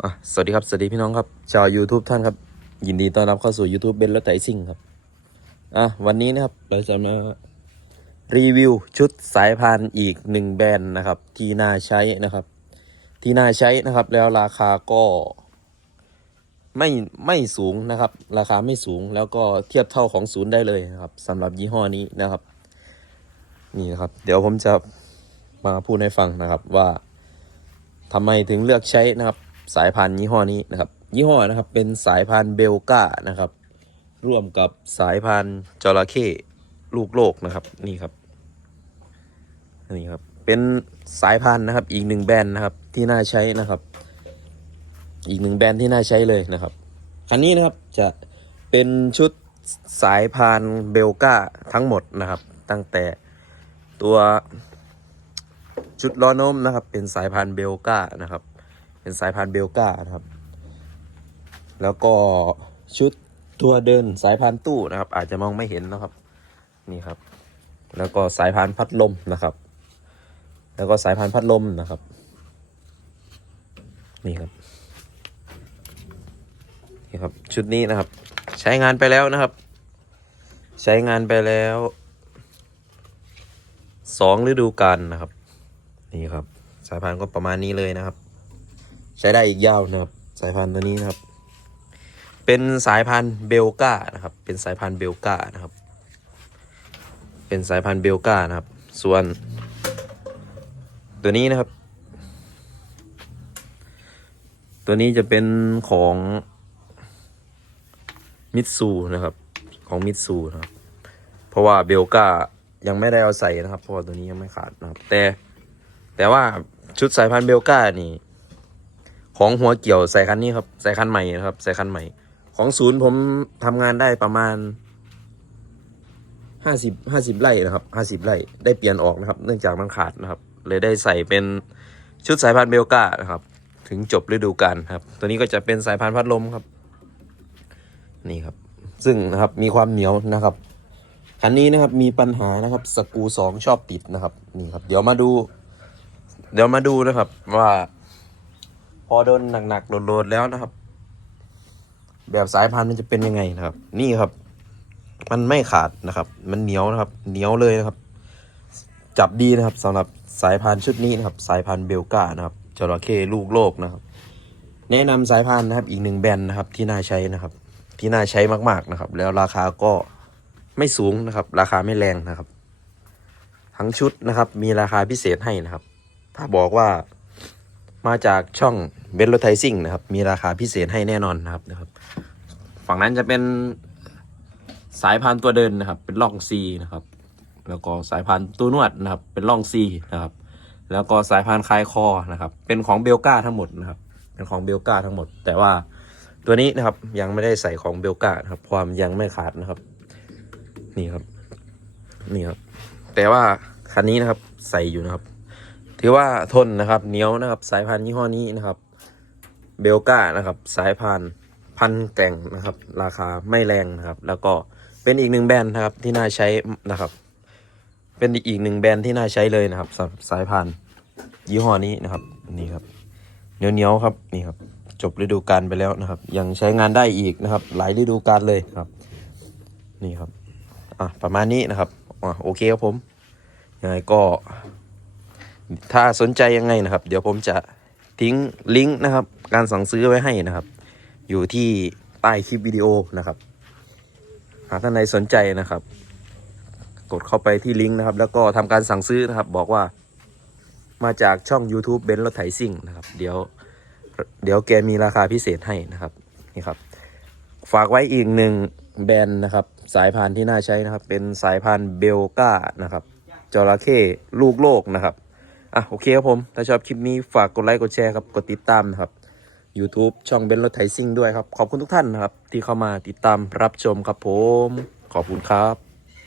อะสวัสดีครับ สวัสดีพี่น้องครับ ชาว YouTube ท่านครับ ยินดีต้อนรับเข้าสู่ YouTube เบนรถไถซิ่งครับ อะ วันนี้นะครับ เราจะมารีวิวชุดสายพานอีกหนึ่งแบรนด์นะครับ ที่น่าใช้นะครับ ที่น่าใช้นะครับ แล้วราคาก็ไม่ไม่สูงนะครับ ราคาไม่สูงแล้วก็เทียบเท่าของศูนย์ได้เลยนะครับสำหรับยี่ห้อนี้นะครับ นี่นะครับ เดี๋ยวผมจะมาพูดให้ฟังนะครับว่าทำไมถึงเลือกใช้นะครับ สายพันธุ์ยี่ห้อนี้นะครับ ยี่ห้อนะครับเป็นสายพันธุ์เบลกานะครับ ร่วมกับสายพันธุ์จระเข้ลูกโลกนะครับนี่ครับนี่ครับ เป็นสายพันธุ์นะครับ อีกหนึ่งแบรนด์นะครับที่น่าใช้นะครับ อีกหนึ่งแบรนด์ที่น่าใช้เลยนะครับคันนี้นะครับจะเป็นชุดสายพานธุ์เบลกาทั้งหมดนะครับ ตั้งแต่ตัวชุดล้อโน้มนะครับ เป็นสายพันธุ์เบลกานะครับ เป็นสายพันธุ์เบลกานะครับ แล้วก็ชุดตัวเดินสายพันธุ์ตู้นะครับ อาจจะมองไม่เห็นนะครับ นี่ครับ แล้วก็สายพันธุ์พัดลมนะครับ แล้วก็สายพันธุ์พัดลมนะครับ นี่ครับ นี่ครับ ชุดนี้นะครับ ใช้งานไปแล้วนะครับ ใช้งานไปแล้วสองฤดูกาลนะครับ นี่ครับ สายพานก็ประมาณนี้เลยนะครับ ใช้ได้อีกยาวนะครับ สายพานธุ์ตัวนี้นะครับ เป็นสายพันธุ์เบลกานะครับ เป็นสายพันธุ์เบลกานะครับ เป็นสายพันธุ์เบลกานะครับ ส่วนตัวนี้นะครับ ตัวนี้จะเป็นของมิตซูนะครับ ของมิตซูนะครับ เพราะว่าเบลกายังไม่ได้เอาใส่นะครับ เพราะว่าตัวนี้ยังไม่ขาดนะครับ แต่แต่ว่าชุดสายพันธุ์เบลกานี่ ของหัวเกี่ยวใส่คันนี้ครับใส่คันใหม่นะครับใส่คันใหม่ ของศูนย์ผมทำงานได้ประมาณห้าสิบห้าสิบไร่นะครับห้าสิบไร่ได้เปลี่ยนออกนะครับ เนื่องจากมันขาดนะครับ เลยได้ใส่เป็นชุดสายพันธุ์เบลกานะครับ ถึงจบฤดูกาลครับ ตัวนี้ก็จะเป็นสายพันธุ์พัดลมครับ นี่ครับ ซึ่งนะครับมีความเหนียวนะครับคันนี้นะครับมีปัญหานะครับสกูสองชอบติดนะครับนี่ครับ เดี๋ยวมาดู เดี๋ยวมาดูนะครับว่า อโดนหนักๆโหลดๆแล้วนะครับ แบบสายพันธุ์มันจะเป็นยังไงนะครับ นี่ครับ มันไม่ขาดนะครับ มันเหนียวนะครับ เหนียวเลยนะครับ จับดีนะครับสำหรับสายพันธุ์ชุดนี้นะครับ สายพันธุ์เบลกานะครับจระเข้ลูกโลกนะครับ แนะนำสายพันธุ์นะครับ อีกหนึ่งแบรนด์นะครับ ที่น่าใช้นะครับ ที่น่าใช้มาก ๆนะครับ แล้วราคาก็ไม่สูงนะครับ ราคาไม่แรงนะครับ ทั้งชุดนะครับ มีราคาพิเศษให้นะครับ ถ้าบอกว่า มาจากช่องเบนโ t ไทซิ่งนะครับ มีราคาพิเศษให้แน่นอนนะครับนะครับ ฝั่งนั้นจะเป็นสายพานตัวเดินนะครับ เป็นล่องซีนะครับ แล้วก็สายพานตัวนวดนะครับ เป็นล่องซีนะครับ แล้วก็สายพานคลายคอนะครับ เป็นของเบลกาทั้งหมดนะครับ เป็นของเบลกาทั้งหมด แต่ว่าตัวนี้นะครับยังไม่ได้ใส่ของเบลกาครับ ความยังไม่ขาดนะครับ นี่ครับ นี่ครับ แต่ว่าคันนี้นะครับใส่อยู่นะครับ ถือว่าทนนะครับเหนียวนะครับ สายพันธุ์ยี่ห้อนี้นะครับ เบลกานะครับ สายพันธุ์พันแก่งนะครับ ราคาไม่แรงนะครับ แล้วก็เป็นอีกหนึ่งแบรนด์นะครับที่น่าใช้นะครับ เป็นอีกหนึ่งแบรนด์ที่น่าใช้เลยนะครับสายพันธุ์ยี่ห้อนี้นะครับนี่ครับเหนียวเหนียวครับนี่ครับ จบฤดูกาลไปแล้วนะครับ ยังใช้งานได้อีกนะครับ หลายฤดูกาลเลยครับ นี่ครับอะประมาณนี้นะครับอะโอเคครับผมยังไงก็ ถ้าสนใจยังไงนะครับ เดี๋ยวผมจะทิ้งลิงก์นะครับ การสั่งซื้อไว้ให้นะครับ อยู่ที่ใต้คลิปวิดีโอนะครับ หากท่านใดสนใจนะครับ กดเข้าไปที่ลิงก์นะครับ แล้วก็ทำการสั่งซื้อนะครับ บอกว่ามาจากช่อง YouTube เบนซ์รถไถซิ่งนะครับ เดี๋ยว เดี๋ยวแกมีราคาพิเศษให้นะครับนี่ครับ ฝากไว้อีกหนึ่งแบรนด์นะครับ สายพานธุ์ที่น่าใช้นะครับ เป็นสายพานธุ์เบลกานะครับจระเข้ลูกโลกนะครับ อะโอเคครับผม ถ้าชอบคลิปนี้ฝากกดไลค์กดแชร์ครับ กดติดตามนะครับ YouTube ช่องเบนรถไถซิ่งด้วยครับ ขอบคุณทุกท่านนะครับ ที่เข้ามาติดตามรับชมครับผม ขอบคุณครับ